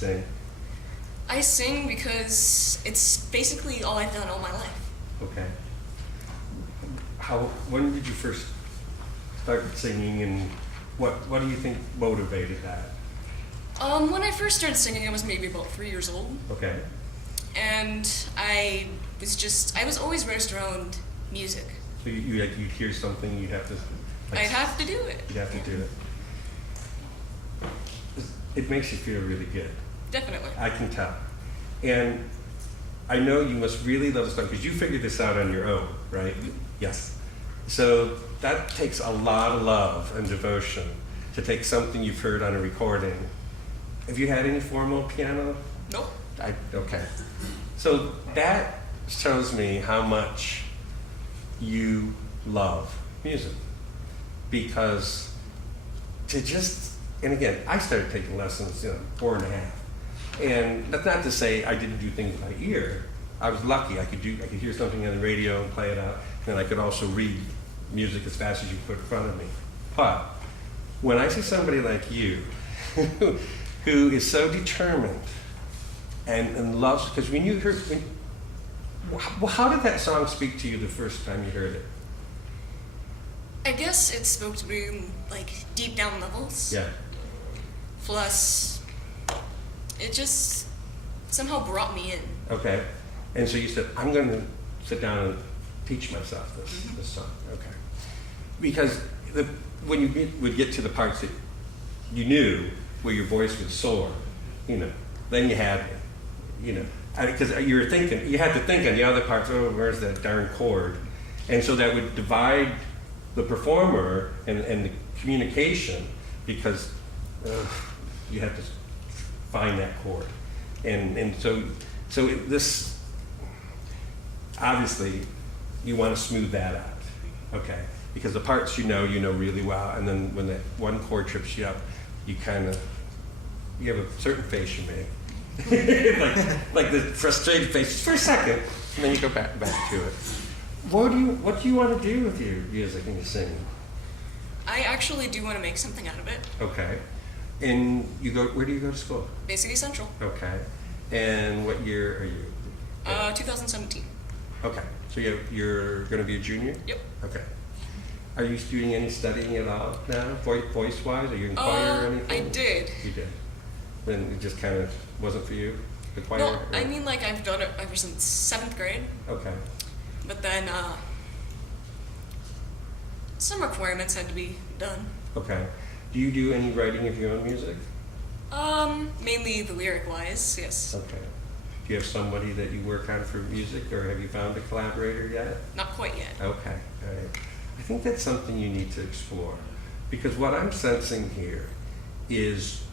sing? I sing because it's basically all I've done all my life. Okay. When did you first start singing, and what do you think motivated that? When I first started singing, I was maybe about 3 years old, Okay. and I was always raised around music. So you'd hear something, you'd have to. I'd have to do it. You'd have to do it. It makes you feel really good. Definitely. I can tell. And I know you must really love the song because you figured this out on your own, right? Yes. So that takes a lot of love and devotion to take something you've heard on a recording. Have you had any formal piano? Nope. Okay. So that shows me how much you love music. Because and again, I started taking lessons, 4.5. And that's not to say I didn't do things by ear. I was lucky. I could hear something on the radio and play it out, and I could also read music as fast as you put in front of me. But when I see somebody like you, who is so determined and loves, because when you heard, how did that song speak to you the first time you heard it? I guess it spoke to me like deep down levels. Yeah. Plus, it just somehow brought me in. Okay. And so you said, I'm going to sit down and teach myself this song. Okay. Because when you would get to the parts that you knew where your voice would soar, then you had, because you had to think on the other parts, oh, where's that darn chord? And so that would divide the performer and the communication, because you have to find that chord. And so this, obviously, you want to smooth that out, okay? Because the parts you know really well, and then when that one chord trips you up, you have a certain face you make. like the frustrated face for a second, and then you go back to it. What do you want to do with your music and your singing? I actually do want to make something out of it. Okay. And where do you go to school? Bay City Central. Okay. And what year are you? 2017. Okay. So you're going to be a junior? Yep. Okay. Are you doing any studying at all now, voice-wise? Are you in choir or anything? I did. You did. Then it just kind of wasn't for you, the choir? No, I mean, like, I've done it ever since 7th grade. Okay. But then, some requirements had to be done. Okay. Do you do any writing of your own music? Mainly the lyric-wise, yes. Okay. Do you have somebody that you work on for music, or have you found a collaborator yet? Not quite yet. Okay. All right. I think that's something you need to explore, because what I'm sensing here is,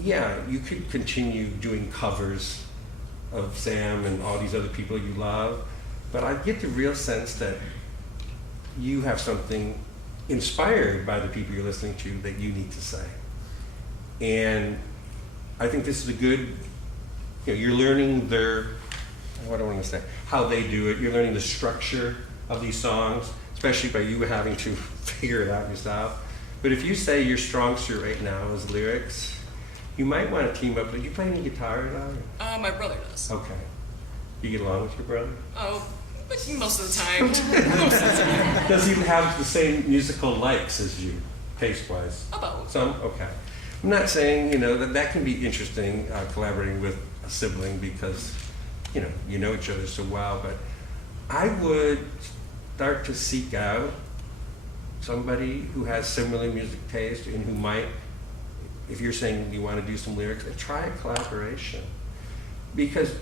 yeah, you could continue doing covers of Sam and all these other people you love, but I get the real sense that you have something inspired by the people you're listening to that you need to say. And I think this is a good, you're learning what do I want to say, how they do it. You're learning the structure of these songs, especially by you having to figure it out yourself. But if you say your strong suit right now is lyrics, you might want to team up. Do you play any guitar at all? My brother does. Okay. You get along with your brother? Oh, but most of the time. Most of the time. Does he have the same musical likes as you, taste-wise? About. Some? Okay. I'm not saying, that can be interesting, collaborating with a sibling, because, you know each other so well, but I would start to seek out somebody who has similar music taste and who might, if you're saying you want to do some lyrics, try a collaboration. Because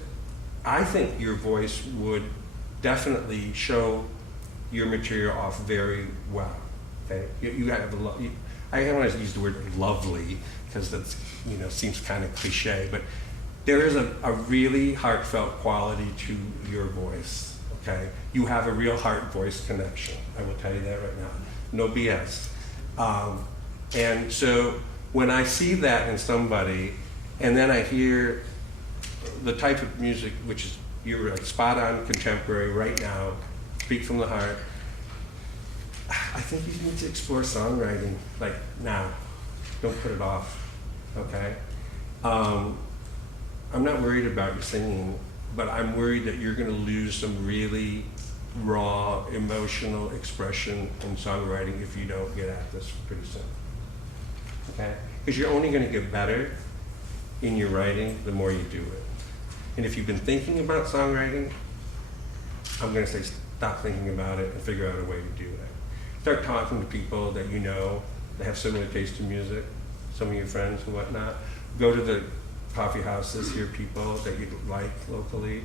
I think your voice would definitely show your material off very well. Okay, you have I don't want to use the word lovely because that's seems kind of cliche, but there is a really heartfelt quality to your voice. Okay, you have a real heart-voice connection. I will tell you that right now. No BS. And so when I see that in somebody, and then I hear the type of music, which is you're like spot on contemporary right now, speak from the heart, I think you need to explore songwriting like now. Don't put it off, okay? I'm not worried about your singing, but I'm worried that you're going to lose some really raw emotional expression in songwriting if you don't get at this pretty soon. Okay? Because you're only going to get better in your writing the more you do it. And if you've been thinking about songwriting, I'm going to say stop thinking about it and figure out a way to do it. Start talking to people that you know that have similar taste in music, some of your friends and whatnot. Go to the coffee houses, hear people that you like locally.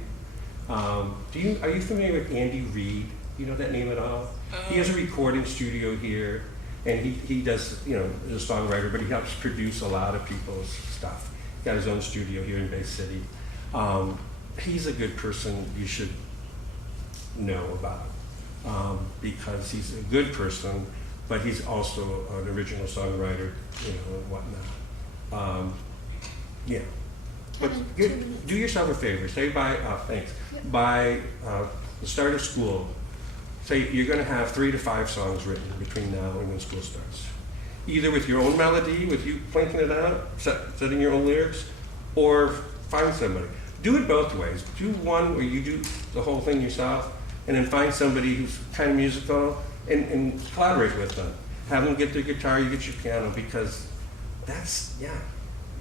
Are you familiar with Andy Reid? You know that name at all? He has a recording studio here, and he does, you know, is a songwriter, but he helps produce a lot of people's stuff. He's got his own studio here in Bay City. He's a good person you should know about, because he's a good person, but he's also an original songwriter, you know, and whatnot. Yeah. But do yourself a favor. Say by the start of school, say you're going to have 3 to 5 songs written between now and when school starts. Either with your own melody, with you plinking it out, setting your own lyrics, or find somebody. Do it both ways. Do one where you do the whole thing yourself, and then find somebody who's kind of musical and collaborate with them. Have them get their guitar, you get your piano, because that's, yeah.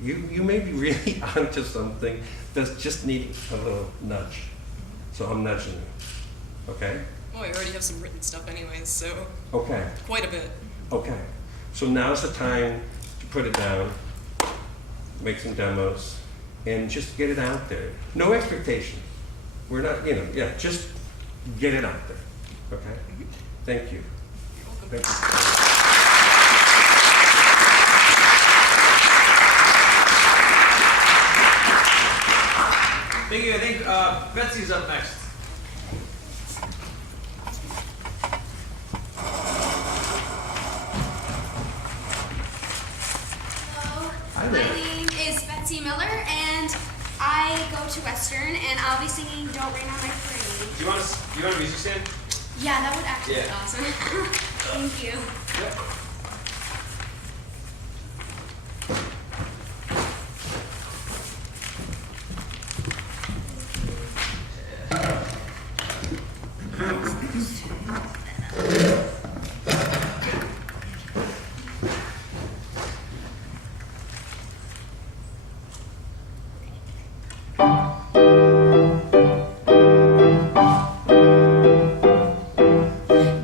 You may be really onto something that's just needing a little nudge. So I'm nudging you. Okay? Well, I already have some written stuff anyways, so Okay. quite a bit. Okay. So now's the time to put it down, make some demos, and just get it out there. No expectation. We're not, you know, yeah, just get it out there. Okay? Thank you. You're welcome. Thank you. Thank you. I think Betsy's up next. Hello, Hi my there. name is Betsy Miller, and I go to Western, and I'll be singing "Don't Rain on My Parade." Do you want a music stand? Yeah, that would actually be Yeah. awesome. Thank you. Yep.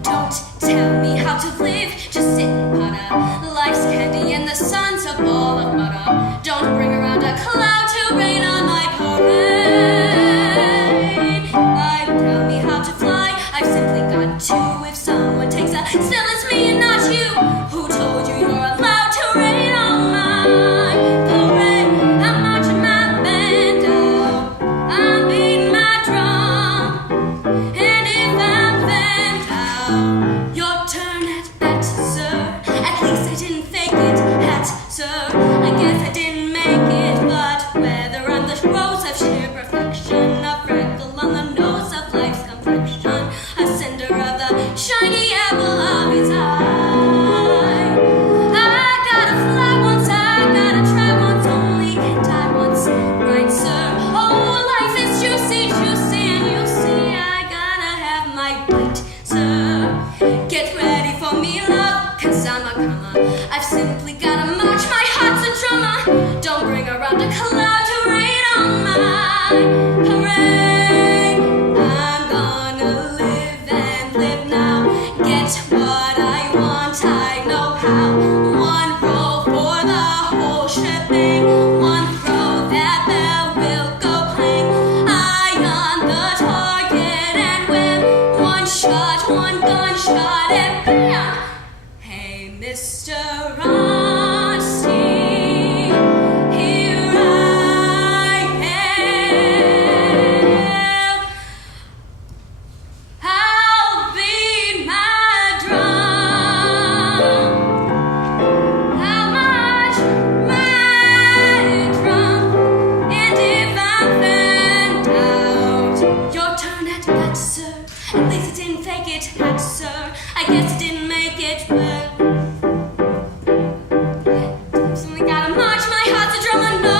Don't tell me how to live, just sit and putter. Life's candy and the sun's a ball of butter. Don't bring around a cloud to rain on my parade. Tell me how to fly, I've simply got to. If someone takes a, still it's me and not you. Who told you you're allowed to rain on my parade? I'm marching my band out, I'm beating my drum. And if I'm fanned out, your turn at bat, sir. At least I didn't fake it, hat, sir. I guess I didn't make it, but whether I'm the rose of sheer perfection, a freckle on the nose of life's complexion, a cinder of the shiny apple of his eye. I gotta fly once, I gotta try once, only can't die once, right, sir? Oh, life is juicy, juicy, and you see I gotta have my bite, sir. Get ready for me, love, cause I'm a comer. I've simply gotta march, my heart's a drummer. Don't bring around a cloud to rain on my parade. I'm gonna live and live now. Get what I want, I know how. One roll for the whole shebang. One throw, that bell will go clang. Eye on the target and win. One shot, one gunshot, and bam! Hey, Mr. Honesty, here I am. I'll beat my drum. I'll march my drum. And if I'm fanned out, your turn at bat, sir. At least I didn't fake it, hat, sir. I guess I didn't make it, but something gotta march, my heart's a drummer, no.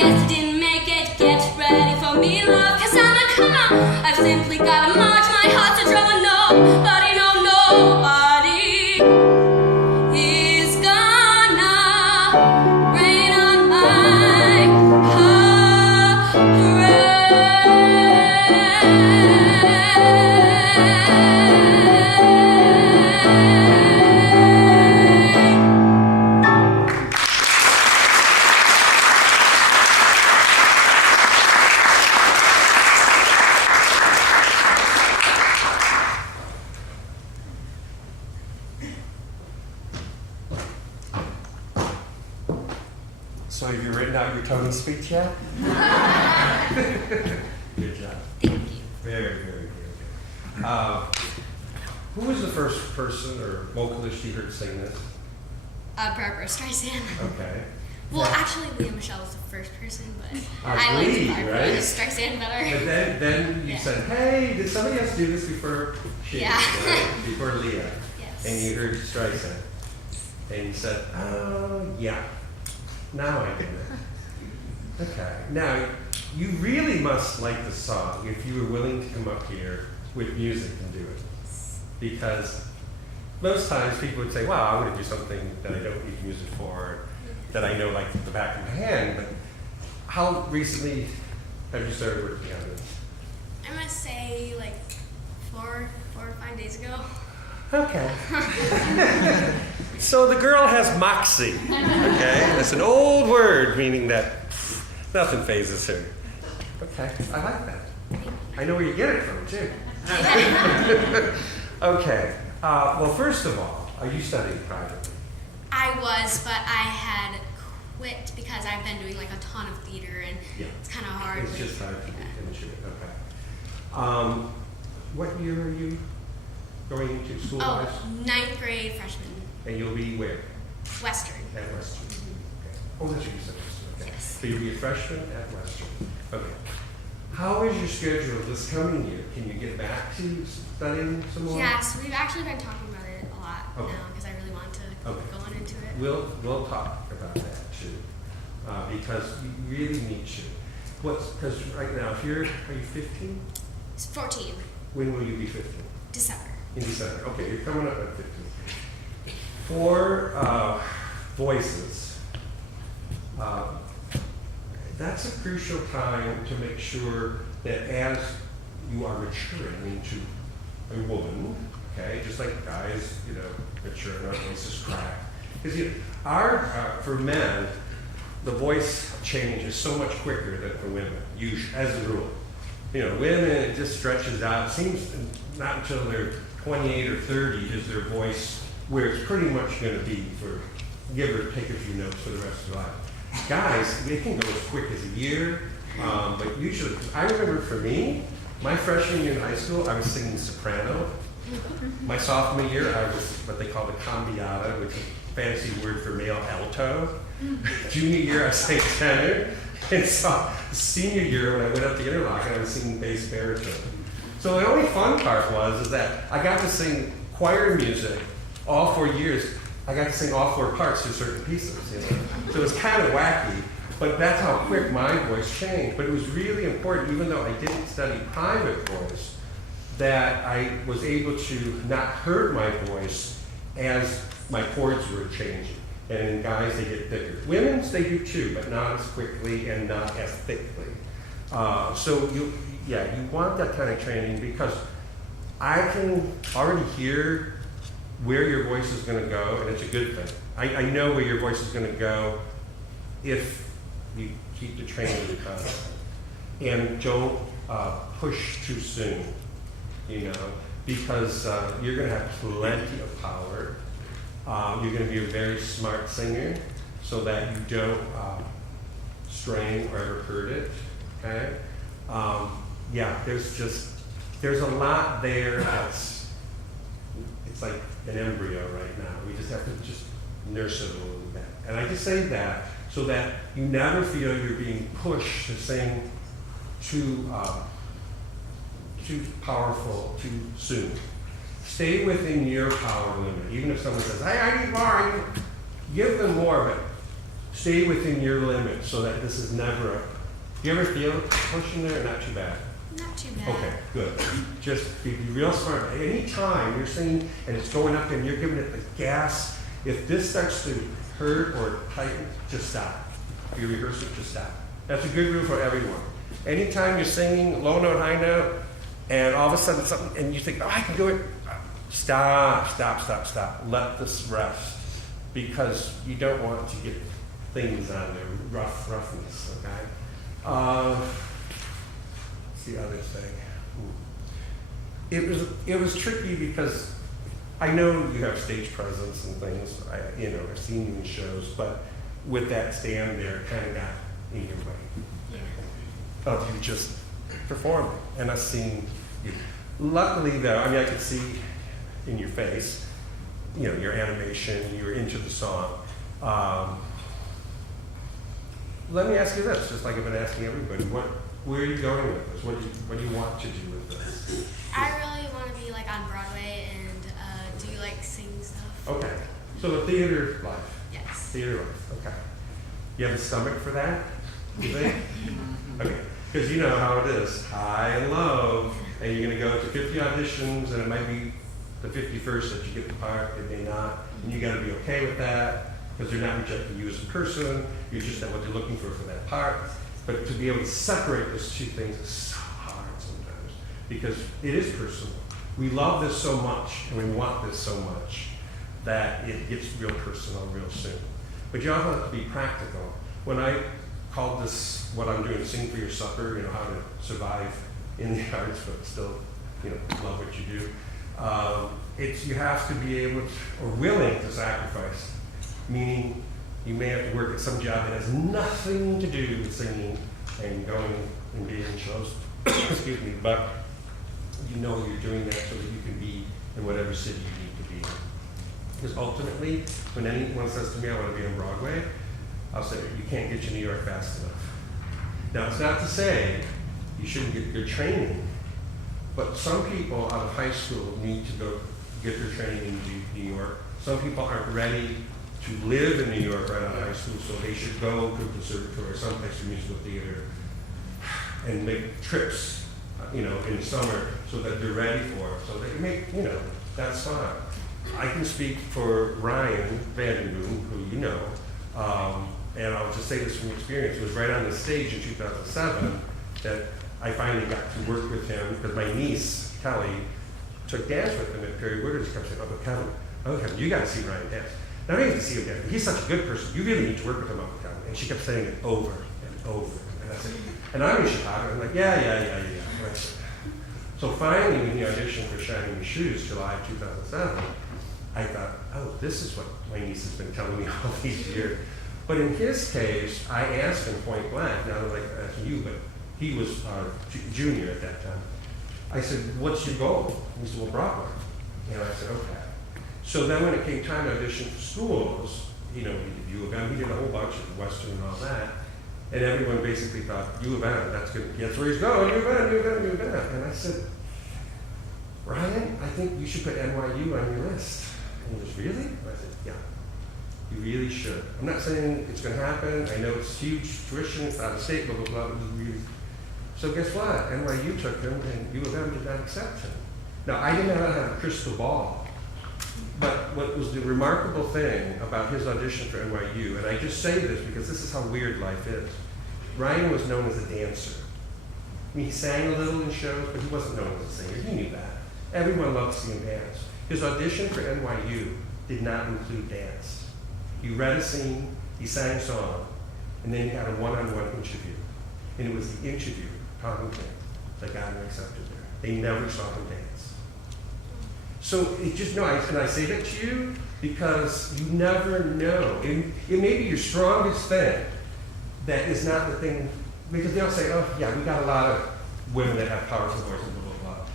guess I didn't make it. Get ready for me, love, 'cause I'm a comer. I've simply gotta march my heart to drum. Nobody, no, nobody is gonna rain on my So have you written out your tongue speech yet? Good job. Thank you. Very, very, very good. Who was the first person or vocalist you heard sing this? Barbara Streisand. Okay. Well, actually, Leah Michelle was the first person, but I I liked believe, Barbara right? Streisand better. And then you Yeah. said, hey, did somebody else do this before she did, Yeah. right? Before Leah? Yes. And you heard Streisand. And you said, oh, yeah. Now I get it. Okay. Now, you really must like the song if you were willing to come up here with music and do it. Because most times people would say, well, I want to do something that I don't need music for, that I know like the back of my hand. But how recently have you started working on this? I'm gonna say like 4 or 5 days ago. Okay. So the girl has moxie. Okay? That's an old word meaning that nothing phases her. Okay, I like that. I know where you get it from, too. Okay. Well, first of all, are you studying privately? I was, but I had quit because I've been doing like a ton of theater and Yeah. it's kind of hard. It's just hard to finish it. Okay. What year are you going into school? Oh, 9th grade freshman, And you'll be where? Western. At Western. Okay. Oh, that's what you said. Western. Okay. Yes. So you'll be a freshman at Western. Okay. How is your schedule this coming year? Can you get back to studying some more? Yes, we've actually been talking about it a lot Okay. now because I really want to Okay. go on into it. We'll talk about that too, because you really need to. Because right now, are you 15? It's 14, When will you be 15? December. In December. Okay, you're coming up at 15. For voices, that's a crucial time to make sure that as you are maturing into a woman, okay, just like guys, mature and our voices crack. Because for men, the voice change is so much quicker than for women, usually, as a rule. Women, it just stretches out. It seems not until they're 28 or 30 is their voice where it's pretty much going to be for give or take a few notes for the rest of their life. Guys, they can go as quick as a year, but usually, I remember for me, my freshman year in high school, I was singing soprano. My sophomore year, I was what they call the cambiata, which is a fancy word for male alto. Junior year, I sang tenor. And so, senior year, when I went up to Interlochen, I was singing bass baritone. So the only fun part was that I got to sing choir music all 4 years. I got to sing all 4 parts to certain pieces. So it was kind of wacky, but that's how quick my voice changed. But it was really important, even though I didn't study private voice, that I was able to not hurt my voice as my chords were changing. And in guys, they get thicker. Women's, they do too, but not as quickly and not as thickly. So you want that kind of training because I can already hear where your voice is going to go, and it's a good thing. I know where your voice is going to go if you keep the training and don't push too soon, because you're going to have plenty of power. You're going to be a very smart singer so that you don't strain or ever hurt it, okay? There's a lot there it's like an embryo right now. We just have to just nurse it a little bit. And I just say that so that you never feel you're being pushed to sing too powerful too soon. Stay within your power limit. Even if someone says, hey, I need more, give them more, but stay within your limits so that this is never a, you ever feel pushing there? Not too bad. Not too bad. Okay, good. Just be real smart. Anytime you're singing and it's going up and you're giving it the gas, if this starts to hurt or tighten, just stop. If you rehearse it, just stop. That's a good rule for everyone. Anytime you're singing low note, high note, and all of a sudden something, and you think, oh, I can do it, stop, stop, stop, stop. Let this rest, because you don't want to get things on there, roughness, okay? What's the other thing? It was tricky because I know you have stage presence and things, I've seen you in shows, but with that stand there, it kind of got in your way of you just performing and us seeing you. Luckily though, I mean, I could see in your face, your animation, you were into the song. Let me ask you this, just like I've been asking everybody, where are you going with this? What do you want to do with this? I really want to be like on Broadway and do like sing stuff. Okay, so the theater life. Yes. Theater life, okay. You have a stomach for that, you think? Okay, because you know how it is, high and low, and you're gonna go to 50 auditions, and it might be the 51st that you get the part, it may not, and you gotta be okay with that, because they're not rejecting you as a person, you're just not what they're looking for that part. But to be able to separate those two things is so hard sometimes, because it is personal. We love this so much, and we want this so much, that it gets real personal real soon. But you also have to be practical. When I called this, what I'm doing, Sing for Your Supper, how to survive in the arts, but still, love what you do. You have to be able to, or willing to sacrifice, meaning you may have to work at some job that has nothing to do with singing and going and being in shows, excuse me, but you're doing that so that you can be in whatever city you need to be in. Because ultimately, when anyone says to me, I want to be on Broadway, I'll say, you can't get to New York fast enough. Now, it's not to say you shouldn't get good training, but some people out of high school need to go get their training in New York. Some people aren't ready to live in New York right out of high school, so they should go to a conservatory or someplace for musical theater and make trips, in the summer so that they're ready for it. So they make, that's fine. I can speak for Ryan Vandenboom, who you know, and I'll just say this from experience. It was right on the stage in 2007 that I finally got to work with him, because my niece, Kelly, took dance with him at Perry Woodard. She kept saying, oh, Kevin, you got to see Ryan dance. Now, I didn't see him dance, but he's such a good person. You really need to work with him, Kevin. And she kept saying it over and over. And I said, and I'm in Chicago. I'm like, yeah. And I said, so finally, when he auditioned for Shining Shoes, July of 2007, I thought, oh, this is what my niece has been telling me all these years. But in his case, I asked him point blank, now I'm like asking you, but he was junior at that time. I said, what's your goal? He said, well, Broadway. And I said, okay. So then when it came time to audition for schools, he did U of M, he did a whole bunch of Western and all that. And everyone basically thought, U of M, that's where he's going, U of M. And I said, Ryan, I think you should put NYU on your list. And he goes, really? I said, yeah, you really should. I'm not saying it's going to happen. I know it's huge tuition, it's out of state, blah, blah, blah. So guess what? NYU took him, and U of M did not accept him. Now, I didn't have a crystal ball. But what was the remarkable thing about his audition for NYU, and I just say this because this is how weird life is. Ryan was known as a dancer. I mean, he sang a little in shows, but he wasn't known as a singer. He knew that. Everyone loved to see him dance. His audition for NYU did not include dance. He read a scene, he sang a song, and then he had a one-on-one interview. And it was the interview, talking to him, that got him accepted there. They never saw him dance. So it just, and I say that to you because you never know. It may be your strongest thing that is not the thing, because they'll say, oh yeah, we got a lot of women that have powerful voices, blah, blah, blah.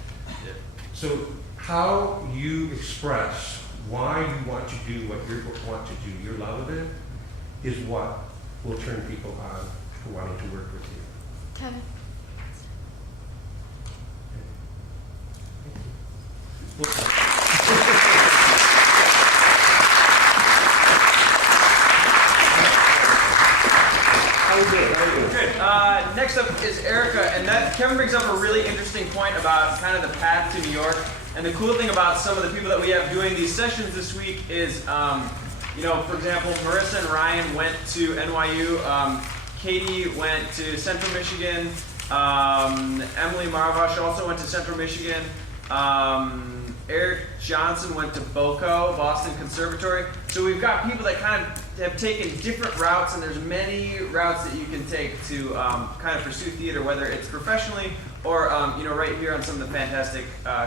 Yeah. So how you express why you want to do what you want to do, your love of it, is what will turn people on to wanting to work with you. Kevin. How we doing? How we doing? Good. Next up is Erica, and Kevin brings up a really interesting point about kind of the path to New York. And the cool thing about some of the people that we have doing these sessions this week is, for example, Marissa and Ryan went to NYU. Katie went to Central Michigan. Emily Marvash also went to Central Michigan. Eric Johnson went to BOCO, Boston Conservatory. So we've got people that kind of have taken different routes, and there's many routes that you can take to kind of pursue theater, whether it's professionally or right here on some of the fantastic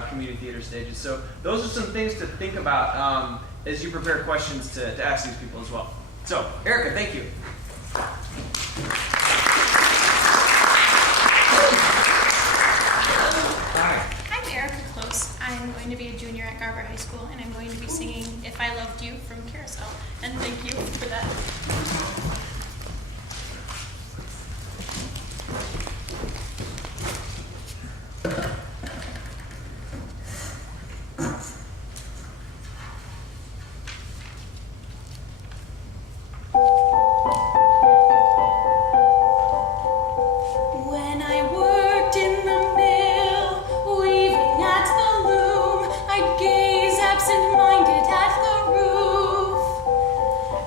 community theater stages. So those are some things to think about as you prepare questions to ask these people as well. So Erica, thank you. Hi. I'm Erica Close. I'm going to be a junior at Garber High School, and I'm going to be singing If I Loved You from Carousel. And thank you for that. When I worked in the mill, weaving at the loom, I'd gaze absent-minded at the roof.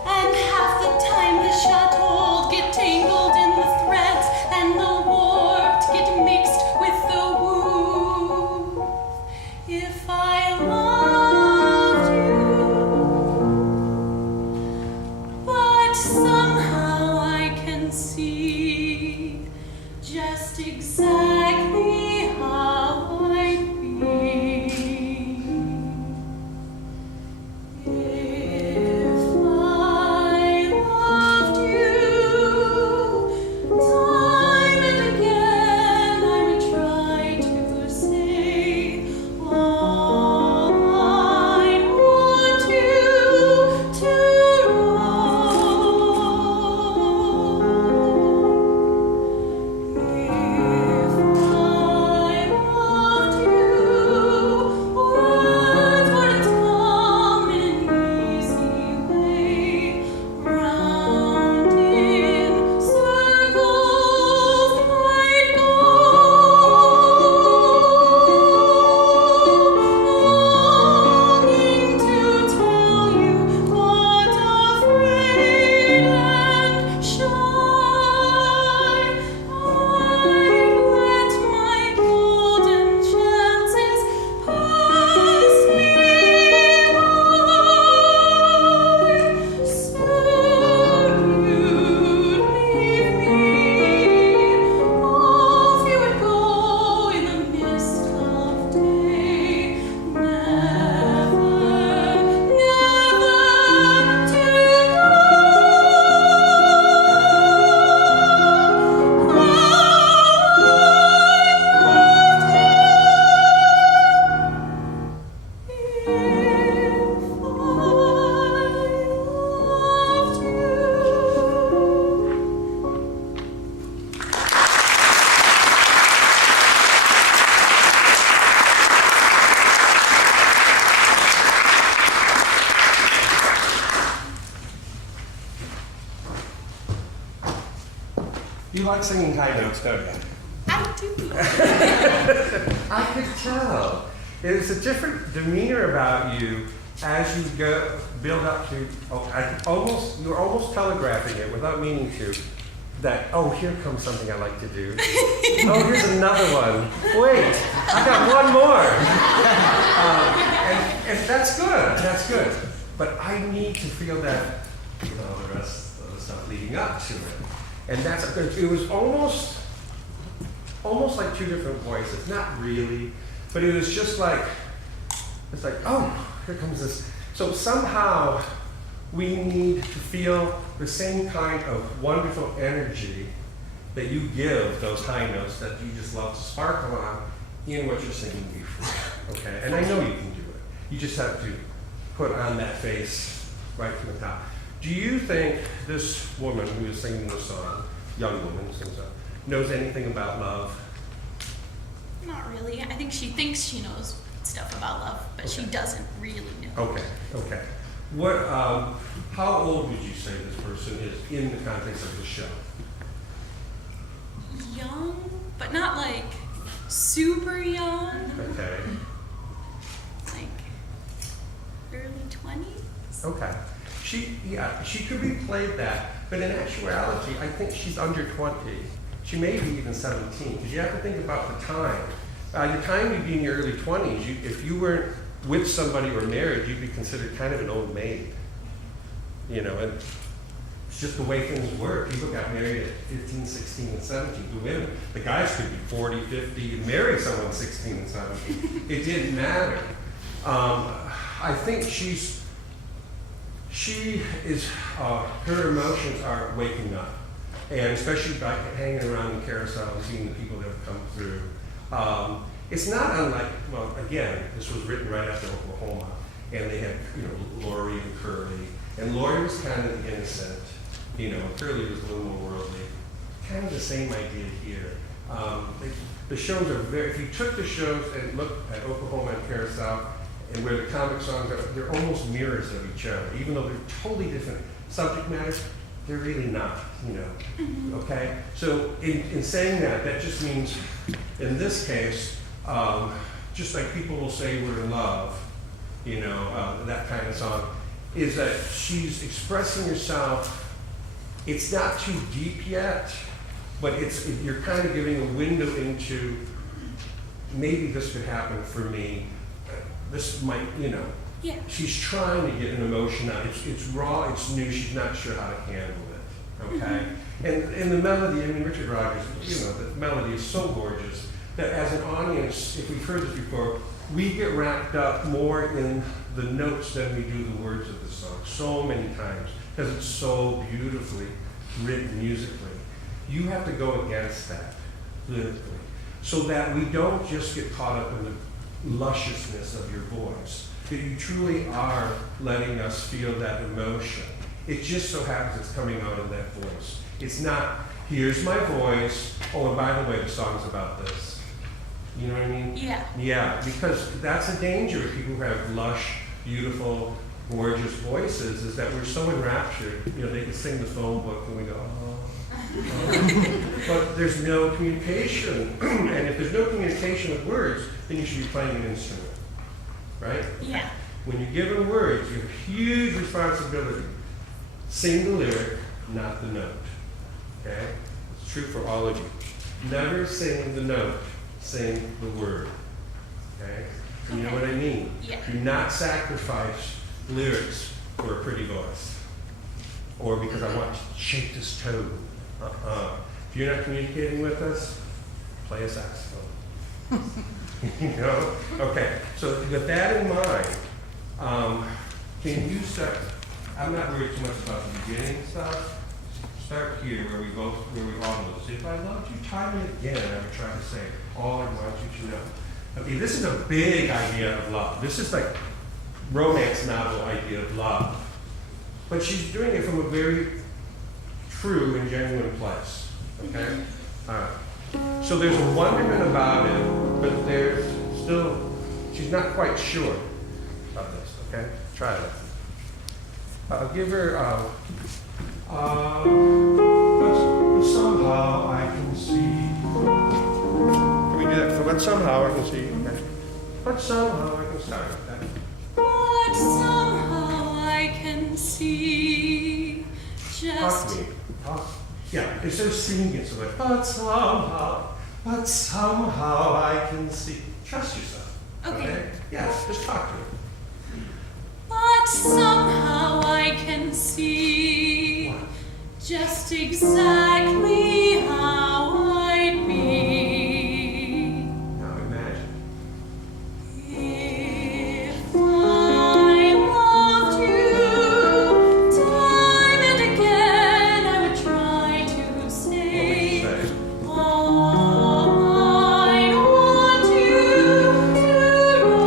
And half the time the shuttled get tangled in the threads, and the warped get mixed with the woof. If I loved you, but somehow I can see just exactly how I'd be if I loved you. Time and again I would try to say all I want you to know. If I loved you, words wouldn't come in an easy way. Round in circles I'd go, longing to tell you, but afraid and shy. I'd let my golden chances pass me by. Soon you'd leave me, off you would go in the mist of day, never, never to You like singing high notes, don't you? I do. I could tell. There's a different demeanor about you as you build up to. You're almost telegraphing it without meaning to. That here comes something I like to do. Here's another one. Wait, I got one more. And that's good. That's good. But I need to feel that. The rest of the stuff leading up to it. And it was almost like two different voices. Not really, but it was just like, it's like, here comes this. So somehow we need to feel the same kind of wonderful energy that you give those high notes that you just love to sparkle on in what you're singing before, okay? And I know you can do it. You just have to put on that face right from the top. Do you think this woman who is singing this song, young woman who sings up, knows anything about love? Not really. I think she thinks she knows stuff about love, but she doesn't really know. Okay. What? How old would you say this person is in the context of the show? young, but not like super young. Okay. Like early 20s. Okay. She could be played that, but in actuality, I think she's under 20. She may be even 17, because you have to think about the time. The time you'd be in your early 20s, if you weren't with somebody or married, you'd be considered kind of an old maid. You know, and it's just the way things were. People got married at 15, 16, and 17. The women, the guys could be 40, 50, and marry someone 16 and 17. It didn't matter. I think she is, her emotions are waking up. And especially by hanging around the carousel and seeing the people that have come through. It's not unlike, well, again, this was written right after Oklahoma, and they had, you know, Lori and Curly. And Lori was kind of the innocent, you know, and Curly was a little more worldly. Kind of the same idea here. The shows are if you took the shows and looked at Oklahoma and Carousel, and where the comic songs are, they're almost mirrors of each other, even though they're totally different subject matters. They're really not, you know, okay? So in saying that, that just means, in this case, just like people will say we're in love, you know, that kind of song, is that she's expressing herself. It's not too deep yet, but you're kind of giving a window into, maybe this could happen for me. This might, you know. Yeah. She's trying to get an emotion out. It's raw, it's new, she's not sure how to handle it, okay? And the melody, I mean, Richard Rodgers, you know, the melody is so gorgeous that as an audience, if we've heard this before, we get wrapped up more in the notes than we do the words of the song, so many times, because it's so beautifully written musically. You have to go against that, lyrically, so that we don't just get caught up in the lusciousness of your voice, that you truly are letting us feel that emotion. It just so happens it's coming out in that voice. It's not, here's my voice, oh, and by the way, the song's about this. You know what I mean? Yeah. Yeah, because that's a danger of people who have lush, beautiful, gorgeous voices, is that we're so enraptured. You know, they can sing the phone book and we go, oh. But there's no communication. And if there's no communication with words, then you should be playing an instrument. Right? Yeah. When you're given words, you have a huge responsibility. Sing the lyric, not the note. Okay? It's true for all of you. Never sing the note, sing the word. Okay? You know what I mean? Yeah. Do not sacrifice lyrics for a pretty voice. Or because I want to shake this tone. If you're not communicating with us, play a saxophone. You know? Okay, so with that in mind, can you start, I'm not worried too much about the beginning stuff. Start here where we all know this. If I loved you, time and again, I would try to say, all I want you to know. Okay, this is a big idea of love. This is like romance novel idea of love. But she's doing it from a very true and genuine place. Okay? All right. So there's a wonderment about it, but there's still, she's not quite sure of this, okay? Try it. I'll give her, but somehow I can see. Can we do that? So, but somehow I can see, okay? But somehow I can start with that. But somehow I can see Talk just to me. Talk. Yeah, instead of singing it, so like, but somehow I can see. Trust yourself. Okay. Yeah, just talk to me. But somehow I can see What? just exactly how I'd be Now imagine. if I loved you. Time and again I would try to What would you say say? all I want you to know.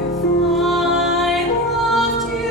If I loved you.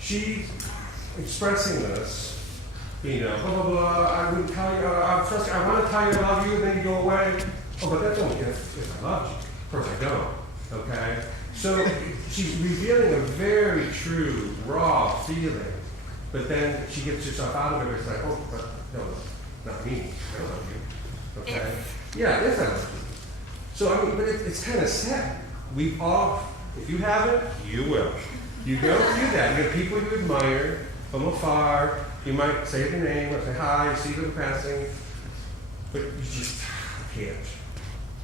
she's expressing this, you know, blah, blah, blah, I would tell you, first, I want to tell you I love you, and then you go away. Oh, but that's only if I love you. Of course I don't, okay? So she's revealing a very true, raw feeling, but then she gets herself out of it, it's like, oh, but no, not me, I love you, okay? Yeah, yes, I love you. So, I mean, but it's kind of sad. We've all, if you haven't, you will. You go through that. You have people you admire from afar. You might say their name or say hi, see them passing, but you just can't.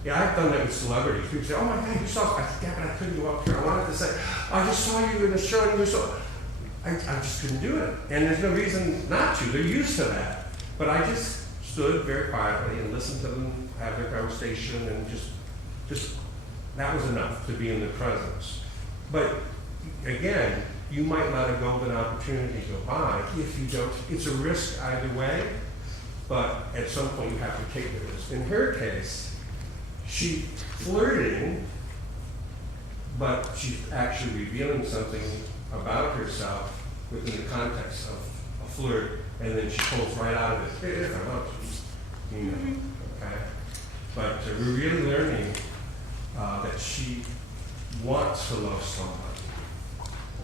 Yeah, I've done that with celebrities. People say, oh my God, you saw, I said, yeah, but I couldn't go up here. I wanted to say, I just saw you in the show and you saw, I just couldn't do it. And there's no reason not to. They're used to that. But I just stood very quietly and listened to them have their conversation and just that was enough to be in their presence. But again, you might let a golden opportunity go by if you don't. It's a risk either way, but at some point you have to take the risk. In her case, she's flirting, but she's actually revealing something about herself within the context of a flirt, and then she pulls right out of it. Hey, I love you, you know, okay? But we're really learning that she wants to love somebody,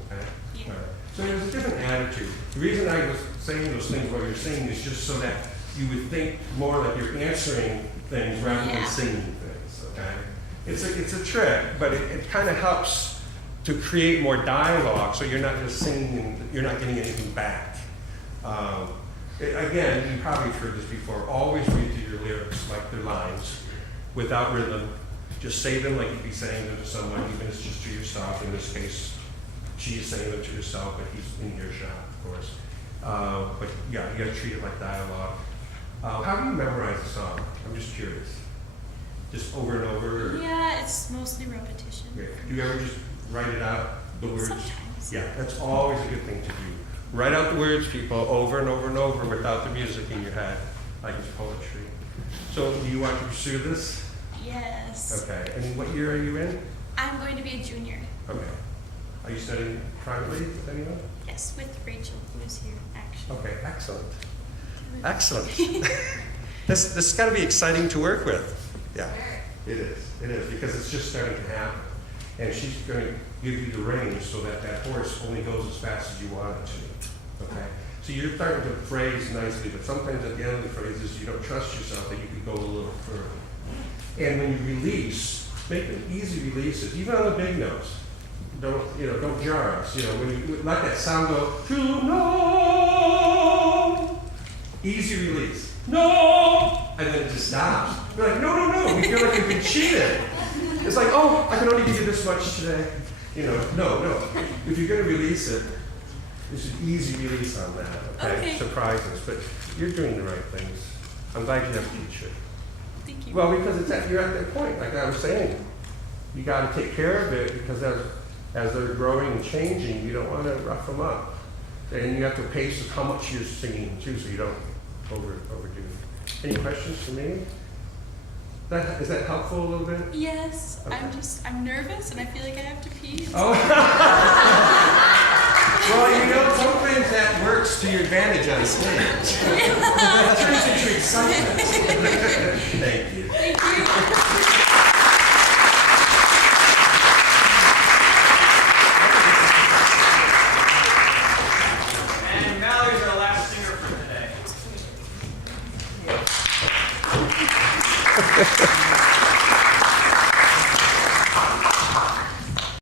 okay? Yeah. Right. So there's a different attitude. The reason I was saying those things, what you're saying, is just so that you would think more like you're answering things rather than singing things, okay? It's a trick, but it kind of helps to create more dialogue so you're not just singing and you're not getting anything back. Again, you probably heard this before, always read through your lyrics like they're lines, without rhythm. Just say them like you'd be saying them to someone, even if it's just to yourself. In this case, she is saying them to herself, but he's in earshot, of course. But yeah, you gotta treat it like dialogue. How do you memorize a song? I'm just curious. Just over and over? Or? Yeah, it's mostly repetition. Okay. Do you ever just write it out, the words? Sometimes. Yeah, that's always a good thing to do. Write out the words, people, over and over and over without the music in your head, like it's poetry. So, do you want to pursue this? Yes. Okay. And what year are you in? I'm going to be a junior. Okay. Are you studying privately with anyone? Yes, with Rachel, who is here, actually. Okay, excellent. Excellent. This has got to be exciting to work with. Yeah, it is. It is, because it's just starting to happen. And she's going to give you the reins so that that horse only goes as fast as you want it to. Okay? So you're starting to phrase nicely, but sometimes at the end of the phrases, you don't trust yourself that you could go a little further. And when you release, make them easy releases, even on the big notes. Don't jar us. When you let that sound go, to know, easy release. No! And then it just stops. You're like, no. You feel like you've been cheated. It's like, oh, I can only give you this much today. No. If you're going to release it, there's an easy release on that, okay? Surprises, but you're doing the right things. I'm glad you have a teacher. Thank you. Well, because you're at that point, like I was saying. You got to take care of it because as they're growing and changing, you don't want to rough them up. And you have to pace how much you're singing too, so you don't overdo. Any questions for me? Is that helpful a little bit? Yes, Okay. I'm nervous and I feel like I have to pee. Oh. Well, sometimes that works to your advantage on stage. That turns into excitement. Thank you. Thank you. And Mallory's our last singer for today.